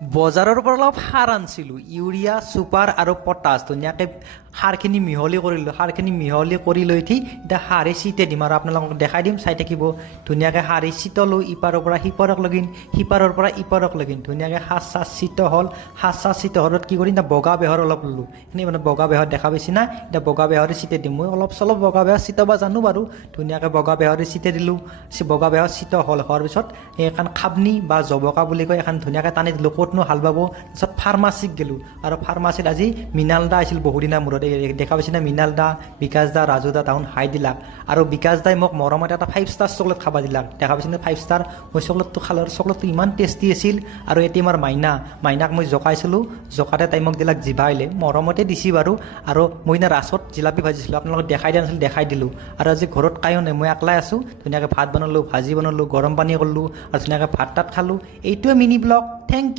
বজাৰৰ পৰা অলপ সাৰ আনিছিলোঁ, ইউৰিয়া, ছুপাৰ আৰু পটাছ। ধুনীয়াকৈ সাৰখিনি মিহলি কৰিলোঁ। সাৰখিনি মিহলি কৰি লৈ উঠি এতিয়া সাৰে চিটে দিম আৰু আপোনালোকক দেখাই দিম, চাই থাকিব। ধুনীয়াকৈ সাৰে চিটলোঁ, ইপাৰৰ পৰা সিপাৰক লগিন, সিপাৰৰ পৰা ইপাৰক লগিন। ধুনীয়াকৈ সাজ চাজ চিট হ'ল। সাজ চাজ চিট হ'লত কি কৰিম, এতিয়া বগা বেহৰ অলপ ল'লোঁ। এইখিনি মানে বগা বেহৰ দেখা পাইছি না, এতিয়া বগা বেহৰে চিটে দিম। মই অলপ চলপ বগা বেহৰ চিটাব জানো বাৰু। ধুনীয়াকৈ বগা বেহৰে চিটে দিলোঁ। বগা বেহৰ চিট হ'ল, হোৱাৰ পিছত এখন খাবনি বা জবকা বুলি কয়, এখন ধুনীয়াকৈ টানি দিলোঁ। ক'তনো হাল বাব। তাৰপিছত ফাৰ্মাচীত গ'লোঁ আৰু ফাৰ্মাচীত আজি মৃণাল দা আহিছিল বহুদিনৰ মূৰত। দেখা পাইছে না, মৃণাল দা, বিকাশ দা, ৰাজু দা তাহোন হাই দিলাক। আৰু বিকাশ দাই মোক মৰমতে এটা 5 ষ্টাৰ চকলেট খাব দিলাক। দেখা পাইছে না 5 ষ্টাৰ। মই চকলেটটো খালোঁ আৰু চকলেটটো ইমান টেষ্টি আছিল। আৰু এতিয়া আমাৰ মাইনাক মই জকাইছিলোঁ, জকাতে তাই মোক দিলাক জিভাইলে। মৰমতে দিছি বাৰু। আৰু মই না ৰাসত জিলাপি ভাজিছিলোঁ, আপোনালোকক দেখাই দিয়া নাছিল, দেখাই দিলোঁ। আৰু আজি ঘৰত কায়ো নাই, মই একলাই আছোঁ। ধুনীয়াকৈ ভাত বনালোঁ, ভাজি বনালোঁ, গৰম পানী কৰিলোঁ আৰু ধুনীয়াকৈ ভাত তাত খালোঁ। এইটোৱে মিনি ব্লগ। Thank U.